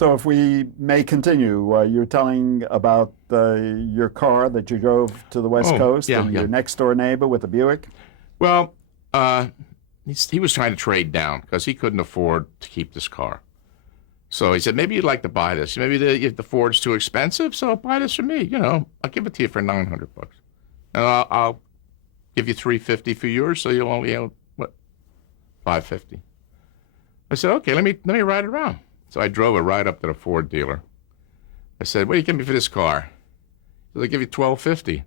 So if we may continue, you're telling about your car that you drove to the West Oh, Coast yeah, and yeah. your next door neighbor with a Buick. Well, he was trying to trade down because he couldn't afford to keep this car. So he said, maybe you'd like to buy this. Maybe the Ford's too expensive, so buy this from me. I'll give it to you for $900, and I'll give you $350 for yours, so you'll only owe what, $550. I said, okay, let me ride it around. So I drove it right up to the Ford dealer. I said, what do you give me for this car? He said, I'll give you $1,250.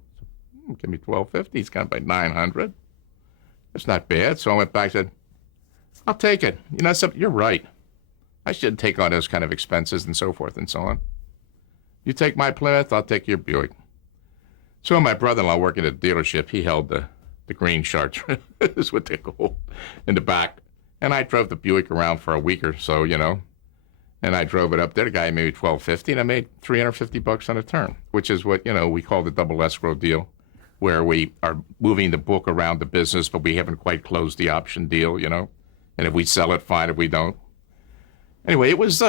Give me $1,250. He's got by $900. It's not bad. So I went back and said, I'll take it. Something, you're right. I shouldn't take on those kind of expenses and so forth and so on. You take my Plymouth, I'll take your Buick. So my brother-in-law working at a dealership, he held the green chartreuse with the gold in the back. And I drove the Buick around for a week or so, and I drove it up there. The guy made me $1,250, and I made $350 on a turn, which is what, we call the double escrow deal, where we are moving the book around the business, but we haven't quite closed the option deal, And if we sell it, fine. If we don't. Anyway, it was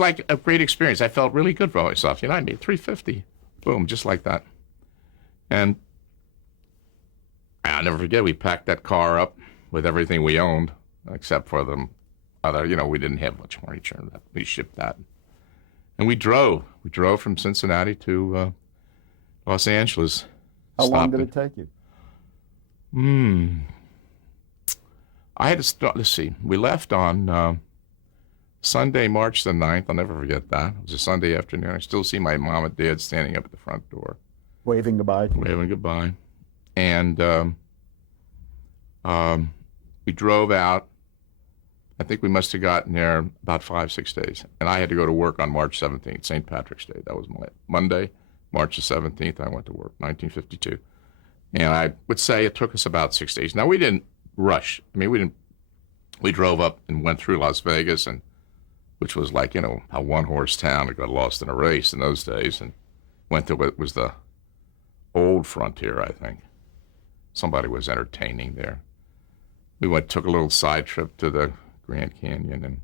like a great experience. I felt really good for myself. I made $350, boom, just like that. And I'll never forget, we packed that car up with everything we owned, except for the other, we didn't have much furniture. We shipped that. And we drove. We drove from Cincinnati to Los Angeles. How long did it take you? I had to start, let's see, we left on Sunday, March the 9th. I'll never forget that. It was a Sunday afternoon. I still see my mom and dad standing up at the front door. Waving goodbye. Waving goodbye. And we drove out. I think we must have gotten there about 5-6 days. And I had to go to work on March 17th, St. Patrick's Day. That was my Monday, March the 17th. I went to work, 1952. And I would say it took us about 6 days. Now, we didn't rush. I mean, we drove up and went through Las Vegas, and which was like, a one-horse town that got lost in a race in those days, and went to what was the old Frontier, I think. Somebody was entertaining there. We took a little side trip to the Grand Canyon, and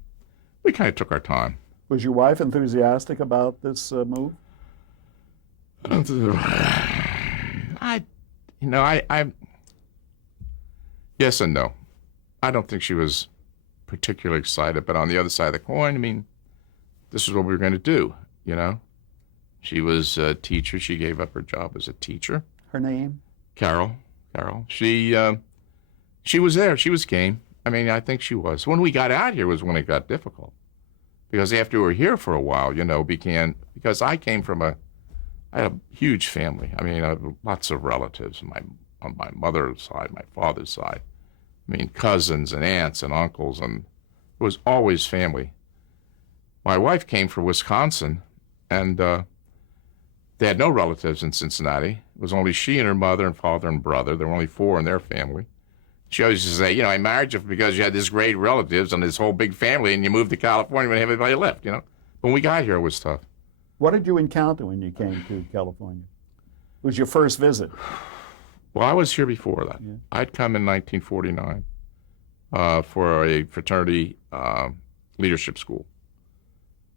we kind of took our time. Was your wife enthusiastic about this move? Yes and no. I don't think she was particularly excited, but on the other side of the coin, I mean, this is what we were going to do, She was a teacher. She gave up her job as a teacher. Her name? Carol. She was there. She was game. I mean, I think she was. When we got out here was when it got difficult. Because after we were here for a while, because I came from I had a huge family. I mean, I had lots of relatives on my mother's side, my father's side. I mean, cousins and aunts and uncles, and it was always family. My wife came from Wisconsin, and they had no relatives in Cincinnati. It was only she and her mother and father and brother. There were only 4 in their family. She always used to say, I married you because you had this great relatives and this whole big family, and you moved to California when everybody left, When we got here, it was tough. What did you encounter when you came to California? It was your first visit. Well, I was here before that. Yeah. I'd come in 1949 for a fraternity leadership school.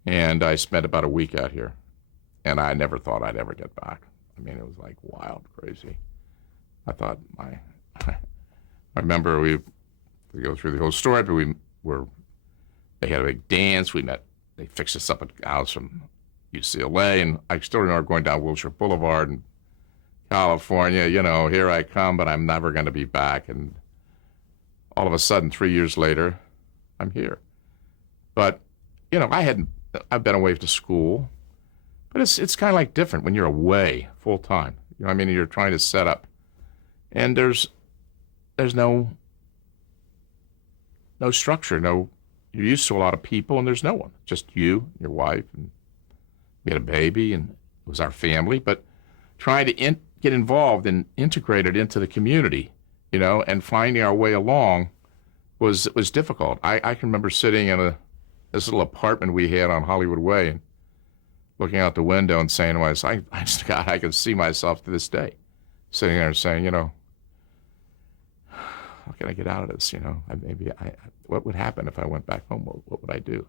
And I spent about a week out here. And I never thought I'd ever get back. I mean, it was like wild, crazy. I thought I remember we go through the whole story, but they had a big dance. They fixed us up at a house from UCLA, and I still remember going down Wilshire Boulevard in California, here I come, but I'm never going to be back. And all of a sudden, 3 years later, I'm here. But, I've been away to school, but it's kind of like different when you're away full time. You're trying to set up. And there's no structure, you're used to a lot of people, and there's no one, just you, your wife, and we had a baby, and it was our family, but trying to get involved and integrated into the community, and finding our way along was difficult. I can remember sitting in this little apartment we had on Hollywood Way and looking out the window and saying to myself, God, I can see myself to this day, sitting there saying, how can I get out of this? What would happen if I went back home? What would I do?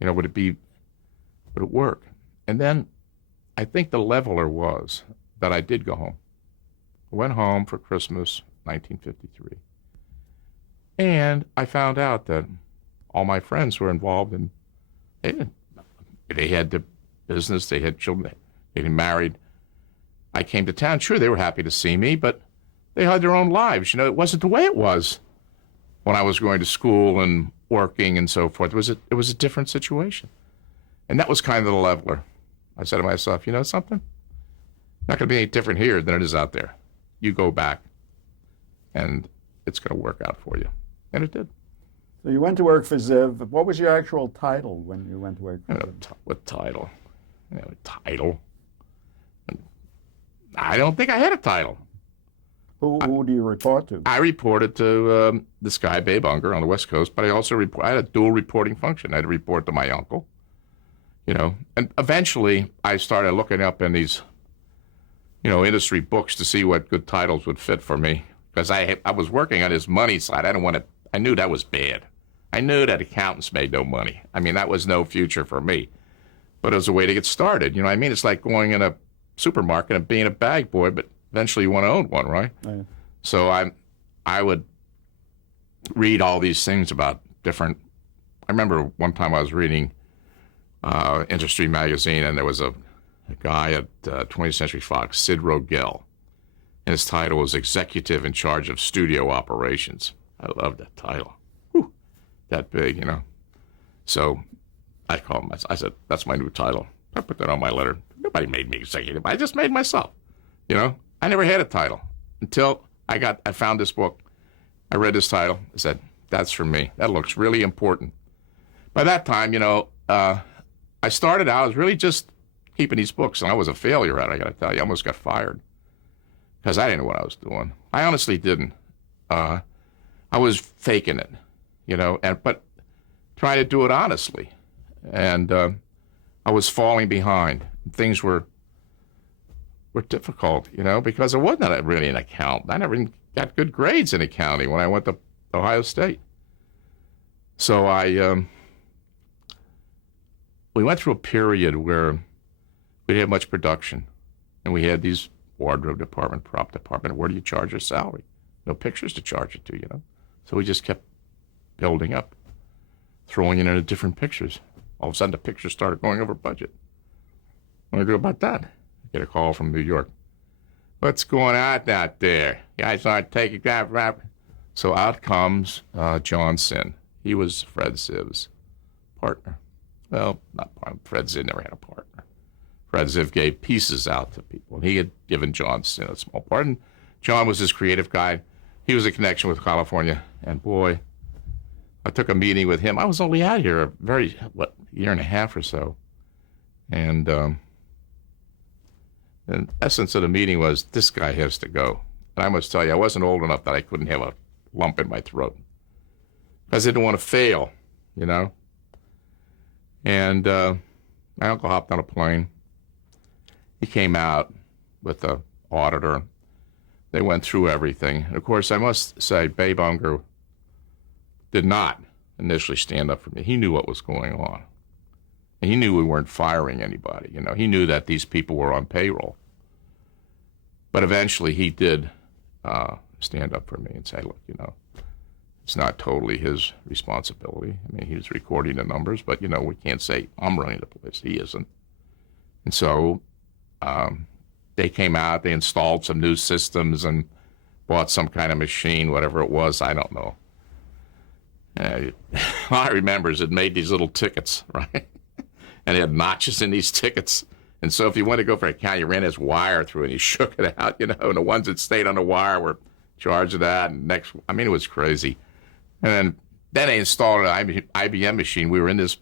Would it be would it work? And then I think the leveler was that I did go home. I went home for Christmas, 1953. And I found out that all my friends were involved in, they had the business, they had children, they had married. I came to town. Sure, they were happy to see me, but they had their own lives. You know, it wasn't the way it was when I was going to school and working and so forth. It was a different situation. And that was kind of the leveler. I said to myself, you know something? Not going to be any different here than it is out there. You go back, and it's going to work out for you. And it did. So you went to work for Ziv. What was your actual title when you went to work for Ziv? What title? You know, title? I don't think I had a title. Who do you report to? I reported to this guy, Babe Unger, on the West Coast, but I had a dual reporting function. I had to report to my uncle, you know. And eventually, I started looking up in these, you know, industry books to see what good titles would fit for me. Because I was working on his money side. I knew that was bad. I knew that accountants made no money. I mean, that was no future for me. But it was a way to get started. You know what I mean? It's like going in a supermarket and being a bag boy, but eventually you want to own one, right? Yeah. So I would read all these things about different. I remember one time I was reading Industry Magazine, and there was a guy at 20th Century Fox, Sid Rogel, and his title was Executive in Charge of Studio Operations. I love that title. Whew, that big, you know. So I called him. I said, that's my new title. I put that on my letter. Nobody made me executive. I just made myself. You know, I never had a title until I found this book. I read this title. I said, that's for me. That looks really important. By that time, you know, I started out, I was really just keeping these books, and I was a failure at it, I got to tell you. I almost got fired because I didn't know what I was doing. I honestly didn't. I was faking it, you know, but trying to do it honestly. And I was falling behind. Things were difficult, you know, because I wasn't really an accountant. I never even got good grades in accounting when I went to Ohio State. So we went through a period where we didn't have much production, and we had these wardrobe department, prop department. Where do you charge your salary? No pictures to charge it to, you know. So we just kept building up, throwing in different pictures. All of a sudden, the pictures started going over budget. What do I do about that? I get a call from New York. What's going on out there? You guys aren't taking that rap. So out comes John Sin. He was Fred Ziv's partner. Well, not partner. Fred Ziv never had a partner. Fred Ziv gave pieces out to people. He had given John Sin a small part. And John was his creative guy. He was a connection with California. And boy, I took a meeting with him. I was only out here year and a half or so. And the essence of the meeting was, this guy has to go. And I must tell you, I wasn't old enough that I couldn't have a lump in my throat. Because I didn't want to fail, you know. And my uncle hopped on a plane. He came out with the auditor. They went through everything. And of course, I must say, Babe Unger did not initially stand up for me. He knew what was going on. And he knew we weren't firing anybody. You know, he knew that these people were on payroll. But eventually he did stand up for me and say, look, you know, it's not totally his responsibility. I mean, he was recording the numbers, but, you know, we can't say I'm running the place. He isn't. And so they came out, they installed some new systems and bought some kind of machine, whatever it was, I don't know. All I remember is it made these little tickets, right? And it had notches in these tickets. And so if you wanted to go for a count, you ran this wire through and you shook it out, you know, and the ones that stayed on the wire were charged of that. And it was crazy. And then they installed an IBM machine. We were in this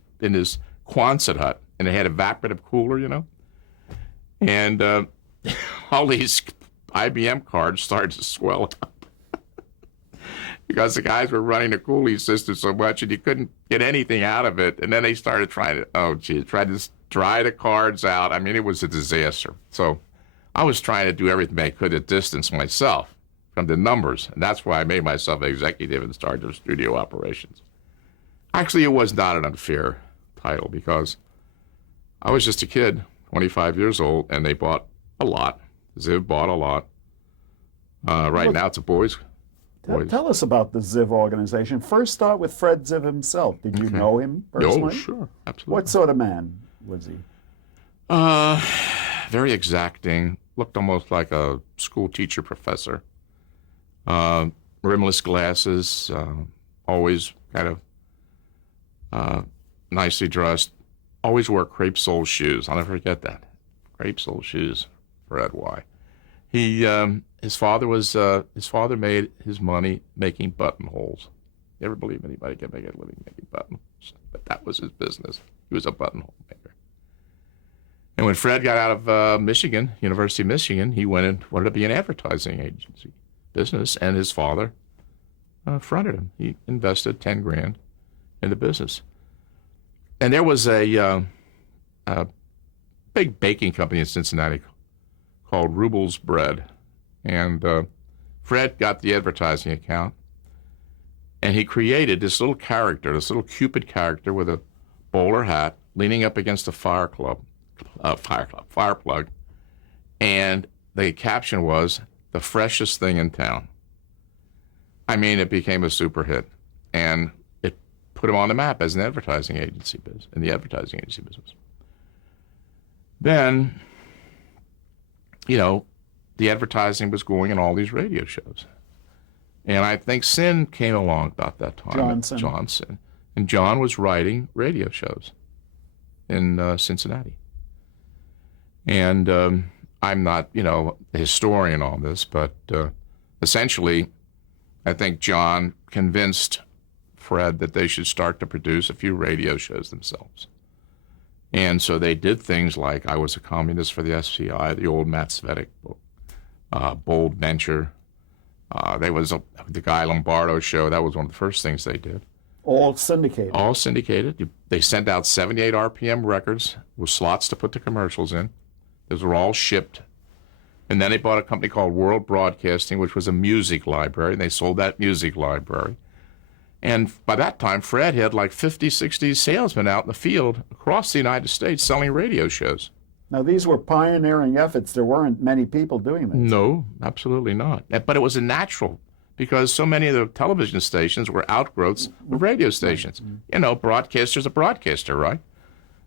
Quonset hut, and it had an evaporative cooler, you know. And all these IBM cards started to swell up because the guys were running the cooling system so much, and you couldn't get anything out of it. And then they started trying to dry the cards out. I mean, it was a disaster. So I was trying to do everything I could to distance myself from the numbers, and that's why I made myself executive in charge of studio operations. Actually, it was not an unfair title because I was just a kid, 25 years old, and they bought a lot. Ziv bought a lot. Right now it's a boys. Tell us about the Ziv organization. First, start with Fred Ziv himself. Did you know him personally? Oh, sure, absolutely. What sort of man was he? Very exacting. Looked almost like a school teacher professor. Rimless glasses. Always kind of nicely dressed. Always wore crepe sole shoes. I'll never forget that. Crepe sole shoes. Fred Y. His father made his money making buttonholes. You ever believe anybody can make a living making buttonholes? But that was his business. He was a buttonhole maker. And when Fred got out of Michigan, University of Michigan, he wanted to be an advertising agency business, and his father fronted him. He invested $10,000 in the business. And there was a big baking company in Cincinnati called Rubel's Bread. And Fred got the advertising account, and he created this little character, this little Cupid character with a bowler hat leaning up against a fire plug. And the caption was, "The freshest thing in town." I mean, it became a super hit, and it put him on the map as an advertising agency business, in the advertising agency business. Then, the advertising was going in all these radio shows. And I think Sin came along about that time. Johnson. And John was writing radio shows in Cincinnati. And I'm not, a historian on this, but essentially, I think John convinced Fred that they should start to produce a few radio shows themselves. And so they did things like I Was a Communist for the SCI, the old Matt Svedek book. Bold Venture. There was the Guy Lombardo show. That was one of the first things they did. All syndicated. All syndicated. They sent out 78 RPM records with slots to put the commercials in. Those were all shipped. And then they bought a company called World Broadcasting, which was a music library, and they sold that music library. And by that time, Fred had like 50, 60 salesmen out in the field across the United States selling radio shows. Now, these were pioneering efforts. There weren't many people doing this. No, absolutely not. But it was a natural, because so many of the television stations were outgrowths of radio stations. Broadcaster's a broadcaster, right?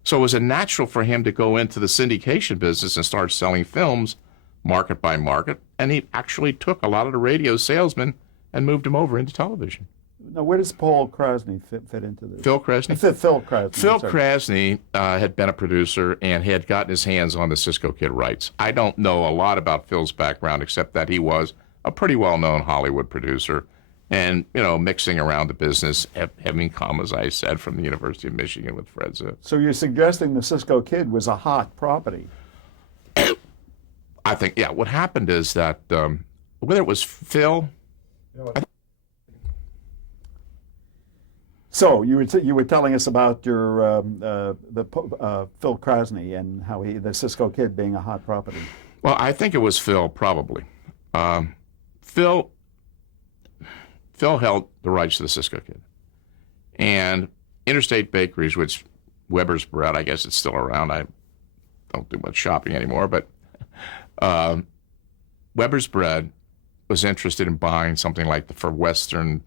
So it was a natural for him to go into the syndication business and start selling films market by market. And he actually took a lot of the radio salesmen and moved them over into television. Now, where does Paul Krasny fit into this? Phil Krasny? Phil Krasny. Phil Krasny had been a producer and had gotten his hands on the Cisco Kid rights. I don't know a lot about Phil's background, except that he was a pretty well-known Hollywood producer and, mixing around the business, having come, as I said, from the University of Michigan with Fred Ziv. So you're suggesting the Cisco Kid was a hot property? I think, yeah. What happened is that whether it was Phil... So you were telling us about your Phil Krasny and how the Cisco Kid being a hot property. Well, I think it was Phil, probably. Phil held the rights to the Cisco Kid, and Interstate Bakeries, which Weber's Bread, I guess it's still around. I don't do much shopping anymore, but Weber's Bread was interested in buying something like for Western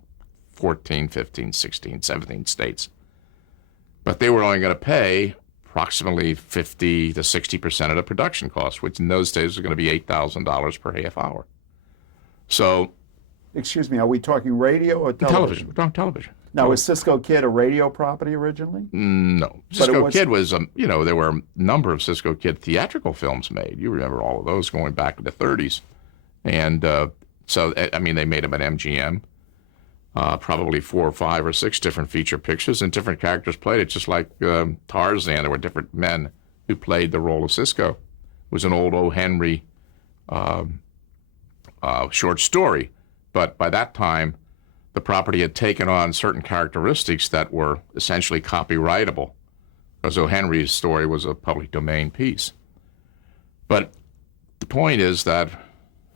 14, 15, 16, 17 states. But they were only going to pay approximately 50 to 60% of the production cost, which in those days was going to be $8,000 per half hour. So... Excuse me, are we talking radio or television? We're talking television. Now, was Cisco Kid a radio property originally? No. Cisco Kid was, there were a number of Cisco Kid theatrical films made. You remember all of those going back to the 30s. And they made them at MGM. Probably 4 or 5 or 6 different feature pictures, and different characters played it, just like Tarzan. There were different men who played the role of Cisco. It was an old O. Henry short story, but by that time, the property had taken on certain characteristics that were essentially copyrightable, because O. Henry's story was a public domain piece. But the point is that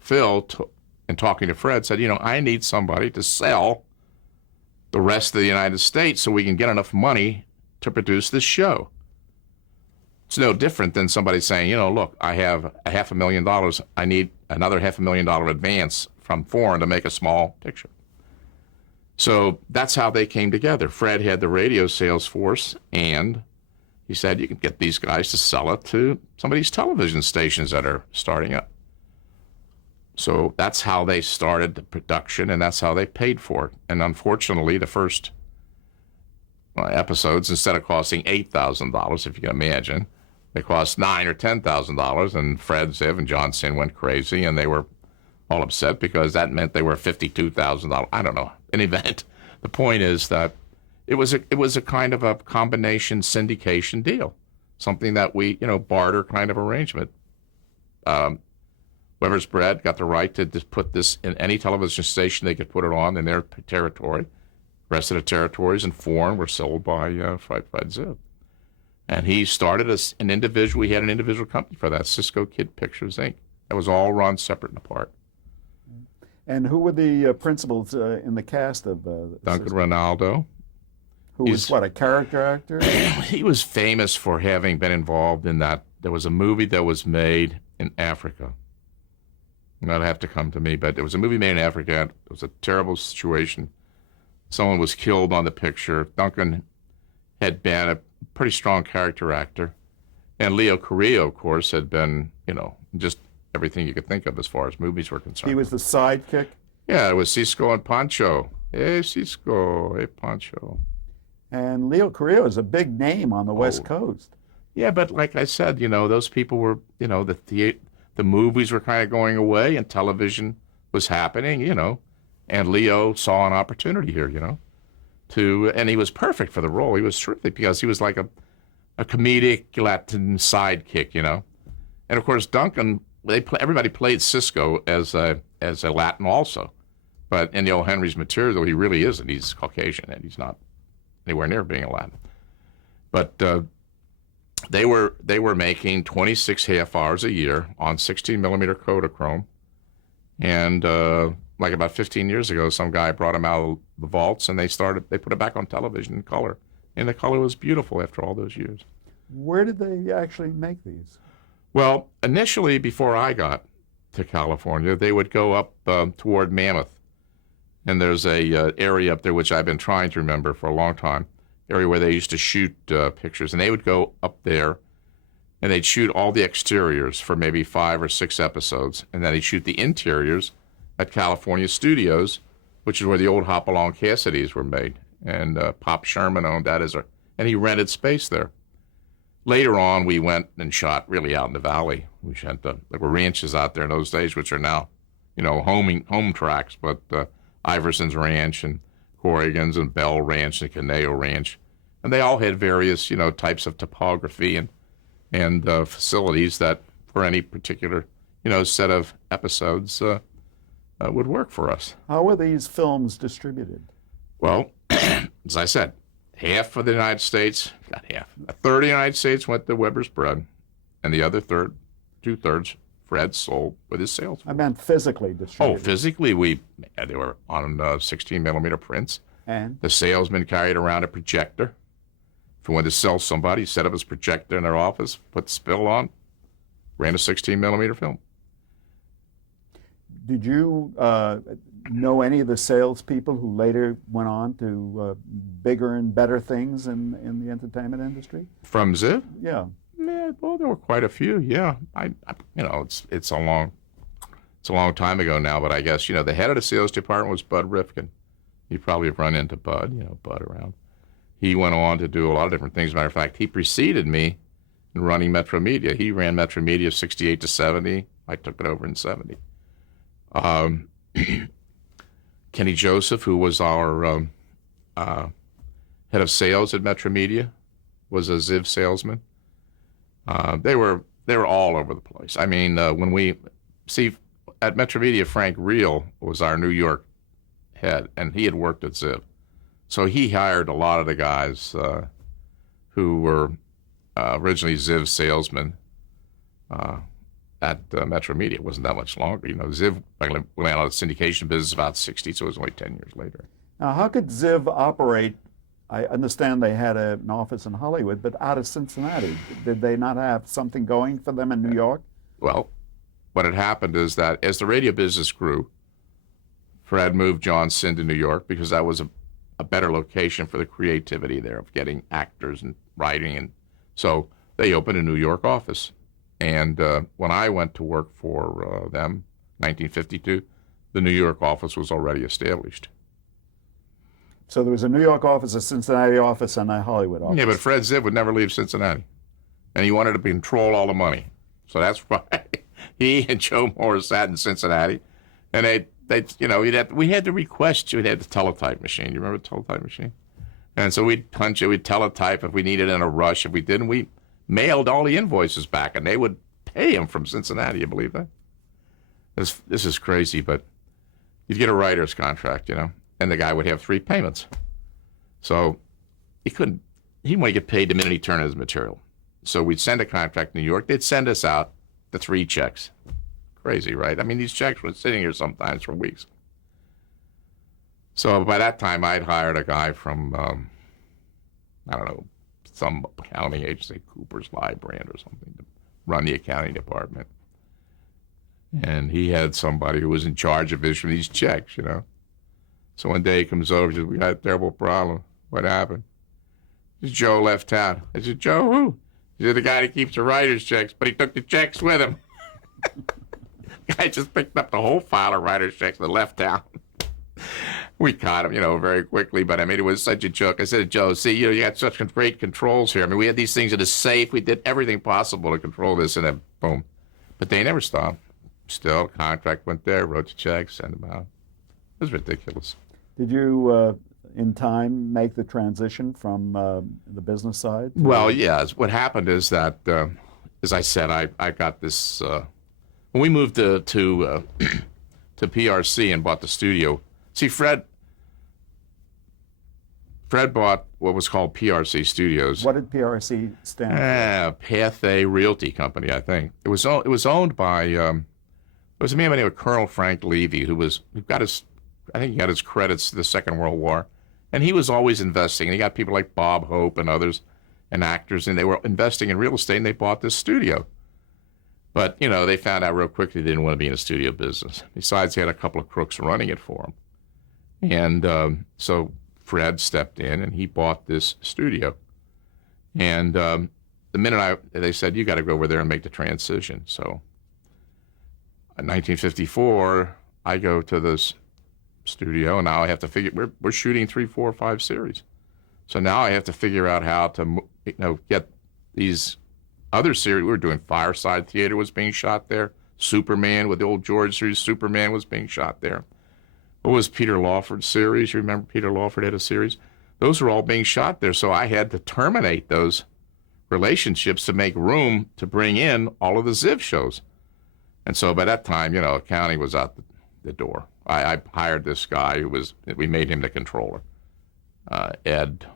Phil, in talking to Fred, said, I need somebody to sell the rest of the United States so we can get enough money to produce this show. It's no different than somebody saying, look, I have $500,000. I need another $500,000 advance from foreign to make a small picture. So that's how they came together. Fred had the radio sales force, and he said, you can get these guys to sell it to some of these television stations that are starting up. So that's how they started the production, and that's how they paid for it. And unfortunately, the first episodes, instead of costing $8,000, if you can imagine, they cost $9,000 or $10,000. And Fred, Ziv, and John Sin went crazy, and they were all upset because that meant they were $52,000. I don't know. In any event, the point is that it was a kind of a combination syndication deal, something that we barter kind of arrangement. Weber's Bread got the right to put this in any television station. They could put it on in their territory. The rest of the territories and foreign were sold by Fred Ziv. And he started an individual. We had an individual company for that, Cisco Kid Pictures, Inc. That was all run separate and apart. And who were the principals in the cast of Duncan Ronaldo. Who was what, a character actor? He was famous for having been involved in that. There was a movie that was made in Africa. That'll have to come to me, but there was a movie made in Africa. It was a terrible situation. Someone was killed on the picture. Duncan had been a pretty strong character actor. And Leo Carrillo, of course, had been, just everything you could think of as far as movies were concerned. He was the sidekick? Yeah, it was Cisco and Pancho. Hey, Cisco. Hey, Pancho. And Leo Carrillo is a big name on the West Coast. Yeah, but like I said, those people were, the movies were kind of going away and television was happening, and Leo saw an opportunity here, and he was perfect for the role. He was terrific because he was like a comedic Latin sidekick, And of course, Duncan, everybody played Cisco as a Latin also. But in the O. Henry's material, he really isn't. He's Caucasian, and he's not anywhere near being a Latin. But they were making 26 half hours a year on 16 millimeter Kodachrome, and like about 15 years ago, some guy brought them out of the vaults, and they put it back on television in color, and the color was beautiful after all those years. Where did they actually make these? Well, initially, before I got to California, they would go up toward Mammoth, and there's a area up there which I've been trying to remember for a long time. Area where they used to shoot pictures, and they would go up there and they'd shoot all the exteriors for maybe 5 or 6 episodes, and then they'd shoot the interiors at California Studios, which is where the old Hopalong Cassidys were made, and Pop Sherman owned that and he rented space there. Later on, we went and shot really out in the valley. We shot there were ranches out there in those days, which are now, home tracks, but Iverson's Ranch and Corrigan's and Bell Ranch and Caneo Ranch, and they all had various, types of topography and facilities that for any particular, set of episodes would work for us. How were these films distributed? Well, as I said, half of the United States, not half, a third of the United States went to Weber's Bread, and the other 2/3 Fred sold with his sales force. I meant physically distributed. Oh, physically, they were on 16 millimeter prints. And the salesman carried around a projector. If he wanted to sell somebody, he set up his projector in their office, put the spill on, ran a 16 millimeter film. Did you know any of the salespeople who later went on to bigger and better things in the entertainment industry? From Ziv? Yeah. Yeah, well, there were quite a few. Yeah, it's a long time ago now, but I guess the head of the sales department was Bud Rifkin. You probably have run into Bud, Bud around. He went on to do a lot of different things. As a matter of fact, he preceded me in running Metro Media. He ran Metro Media 68 to 70. I took it over in 70. Kenny Joseph, who was our head of sales at Metro Media, was a Ziv salesman. They were all over the place. I mean, when we see at Metro Media, Frank Reel was our New York head, and he had worked at Ziv. So he hired a lot of the guys who were originally Ziv salesmen at Metro Media. It wasn't that much longer. Ziv went out of the syndication business about 60, so it was only 10 years later. Now, how could Ziv operate I understand they had an office in Hollywood, but out of Cincinnati. Did they not have something going for them in New York? Well, what had happened is that as the radio business grew, Fred moved John Sin to New York because that was a better location for the creativity there of getting actors and writing. And so they opened a New York office. And when I went to work for them, 1952, the New York office was already established. So there was a New York office, a Cincinnati office, and a Hollywood office. Yeah, but Fred Ziv would never leave Cincinnati. And he wanted to control all the money. So that's why he and Joe Morris sat in Cincinnati. And we had to request, we'd have the teletype machine. You remember the teletype machine? And so we'd punch it, we'd teletype if we needed it in a rush. If we didn't, we mailed all the invoices back, and they would pay him from Cincinnati. You believe that? This is crazy, but you'd get a writer's contract, and the guy would have 3 payments. So he wanted to get paid the minute he turned his material. So we'd send a contract to New York. They'd send us out the 3 checks. Crazy, right? I mean, these checks were sitting here sometimes for weeks. So by that time, I'd hired a guy from, I don't know, some accounting agency, Cooper's Librand or something, to run the accounting department. And he had somebody who was in charge of issuing these checks, So one day he comes over and says, "We got a terrible problem." What happened? He said, "Joe left town." I said, "Joe who?" He said, "The guy that keeps the writer's checks, but he took the checks with him." The guy just picked up the whole file of writer's checks and left town. We caught him, very quickly, but I mean, it was such a joke. I said to Joe, "See, you got such great controls here. I mean, we had these things in a safe. We did everything possible to control this, and then boom." But they never stopped. Still, contract went there, wrote the checks, sent them out. It was ridiculous. Did you, in time, make the transition from the business side? Well, yeah. What happened is that, as I said, I got this. When we moved to PRC and bought the studio, see, Fred bought what was called PRC Studios. What did PRC stand for? Path A Realty Company, I think. It was owned by there was a man by the name of Colonel Frank Levy, who got his credits to the Second World War, and he was always investing. And he got people like Bob Hope and others, and actors, and they were investing in real estate, and they bought this studio. But, they found out real quickly they didn't want to be in a studio business. Besides, they had a couple of crooks running it for them. And so Fred stepped in, and he bought this studio. And the minute they said, "You got to go over there and make the transition." So in 1954, I go to this studio, and now I have to figure, we're shooting 3, 4, 5 series. So now I have to figure out how to, get these other series. We were doing Fireside Theater was being shot there. Superman with the old George series, Superman was being shot there. What was Peter Lawford's series? You remember Peter Lawford had a series? Those were all being shot there. So I had to terminate those relationships to make room to bring in all of the Ziv shows. And so by that time, accounting was out the door. I hired this guy we made him the controller, Ed.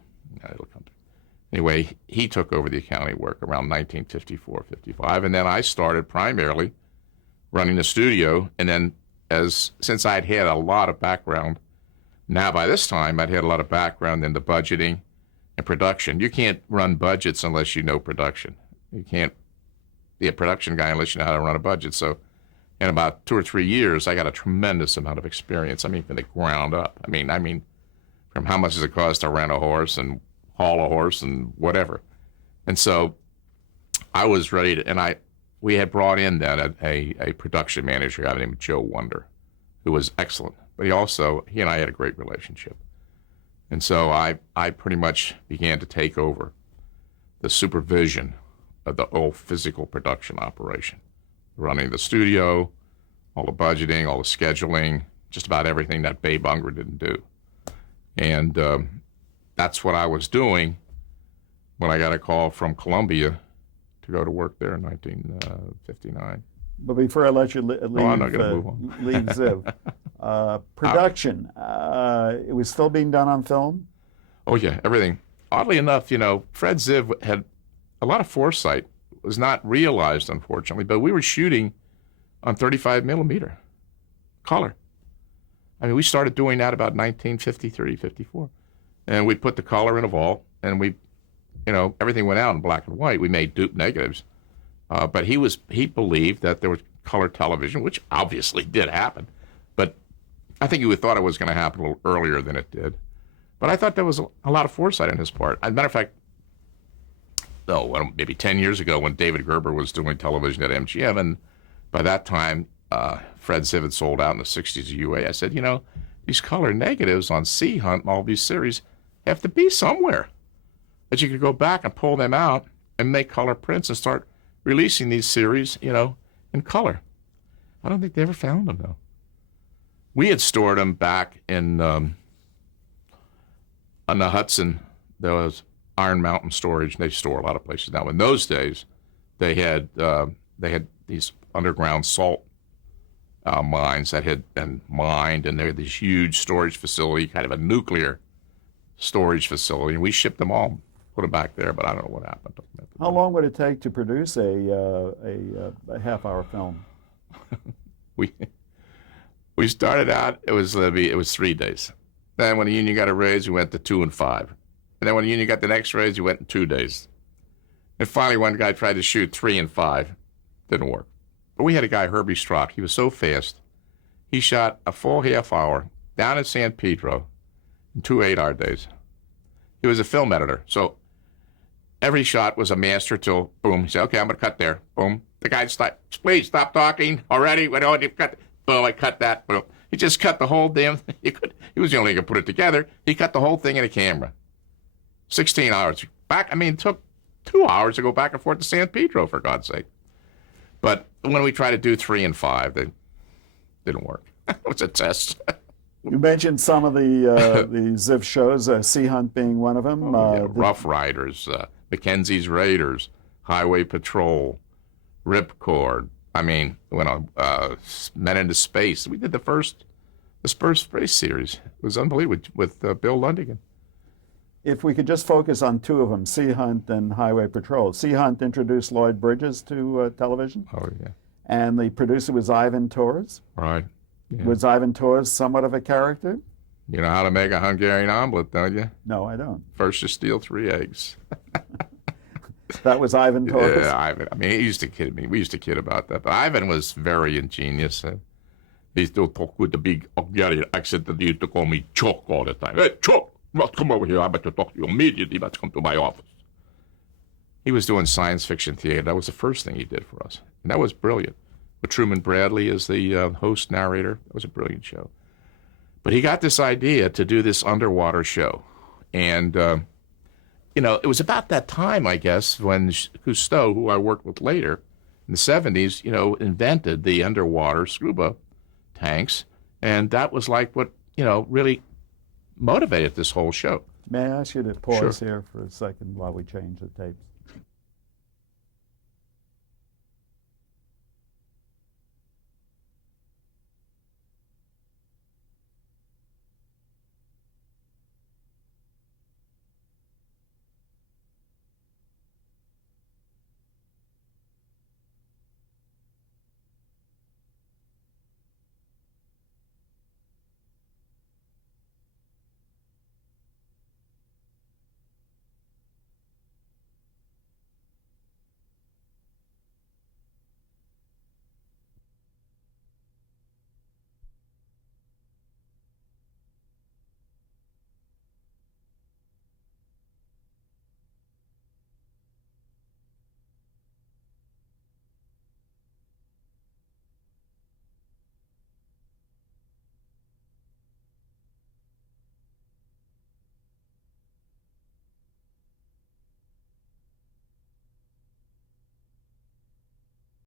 Anyway, he took over the accounting work around 1954, 55, and then I started primarily running the studio. And then since I'd had a lot of background, now by this time I'd had a lot of background in the budgeting and production. You can't run budgets unless you know production. You can't be a production guy unless you know how to run a budget. So in about 2 or 3 years, I got a tremendous amount of experience. I mean, from the ground up. I mean, from how much does it cost to rent a horse and haul a horse and whatever. And so I was ready to, and we had brought in then a production manager guy named Joe Wonder, who was excellent. But he and I had a great relationship. And so I pretty much began to take over the supervision of the whole physical production operation, running the studio, all the budgeting, all the scheduling, just about everything that Babe Unger didn't do. And that's what I was doing when I got a call from Columbia to go to work there in 1959. But before I let you leave, I'm not gonna move on. leave Ziv, production, it was still being done on film? Oh, yeah, everything. Oddly enough, Fred Ziv had a lot of foresight. It was not realized, unfortunately, but we were shooting on 35 millimeter color. I mean, we started doing that about 1953, 54. and we put the color in a vault, and we, everything went out in black and white. We made dupe negatives, but he believed that there was color television, which obviously did happen, but I think he would thought it was going to happen a little earlier than it did. But I thought there was a lot of foresight on his part. As a matter of fact, maybe 10 years ago when David Gerber was doing television at MGM, and by that time, Fred Ziv had sold out in the 60s to UA, I said, these color negatives on Sea Hunt and all these series have to be somewhere that you could go back and pull them out and make color prints and start releasing these series, in color. I don't think they ever found them, though. We had stored them back in on the Hudson. There was Iron Mountain Storage, and they store a lot of places now. In those days, they had these underground salt mines that had been mined, and they had this huge storage facility, kind of a nuclear storage facility, and we shipped them all, put them back there, but I don't know what happened to them. How long would it take to produce a half-hour film? We started out, it was 3 days. Then when the union got a raise, we went to 2 and 5. And then when the union got the next raise, we went in 2 days. And finally, one guy tried to shoot 3 and 5. Didn't work. But we had a guy, Herbie Strock. He was so fast. He shot a full half hour down in San Pedro in 2 8-hour days. He was a film editor. So every shot was a master till, boom, he said, okay, I'm going to cut there. Boom. The guy stopped, please stop talking already. Boom, I cut that. Boom. He just cut the whole damn thing. He was the only one who could put it together. He cut the whole thing in a camera. 16 hours. It took 2 hours to go back and forth to San Pedro, for God's sake. But when we tried to do 3 and 5, they didn't work. It was a test. You mentioned some of the Ziv shows, Sea Hunt being one of them. Rough Riders, Mackenzie's Raiders, Highway Patrol, Ripcord. Went on Men into Space. We did the first space series. It was unbelievable with Bill Lundigan. If we could just focus on 2 of them, Sea Hunt and Highway Patrol. Sea Hunt introduced Lloyd Bridges to television. Oh, yeah. And the producer was Ivan Tors. Right. Yeah. Was Ivan Tors somewhat of a character? You know how to make a Hungarian omelet, don't you? No, I don't. First you steal 3 eggs. That was Ivan Tors? Yeah, Ivan. He used to kid me. We used to kid about that. But Ivan was very ingenious. He still talked with the big Hungarian accent that he used to call me Chuck all the time. Hey, Chuck! Must come over here. I better talk to you immediately. You must come to my office. He was doing science fiction theater. That was the first thing he did for us. And that was brilliant. With Truman Bradley as the host narrator. That was a brilliant show. But he got this idea to do this underwater show. And, it was about that time, I guess, when Cousteau, who I worked with later in the 70s, invented the underwater scuba tanks. And that was like what, really motivated this whole show. May I ask you to pause Sure. here for a second while we change the tapes?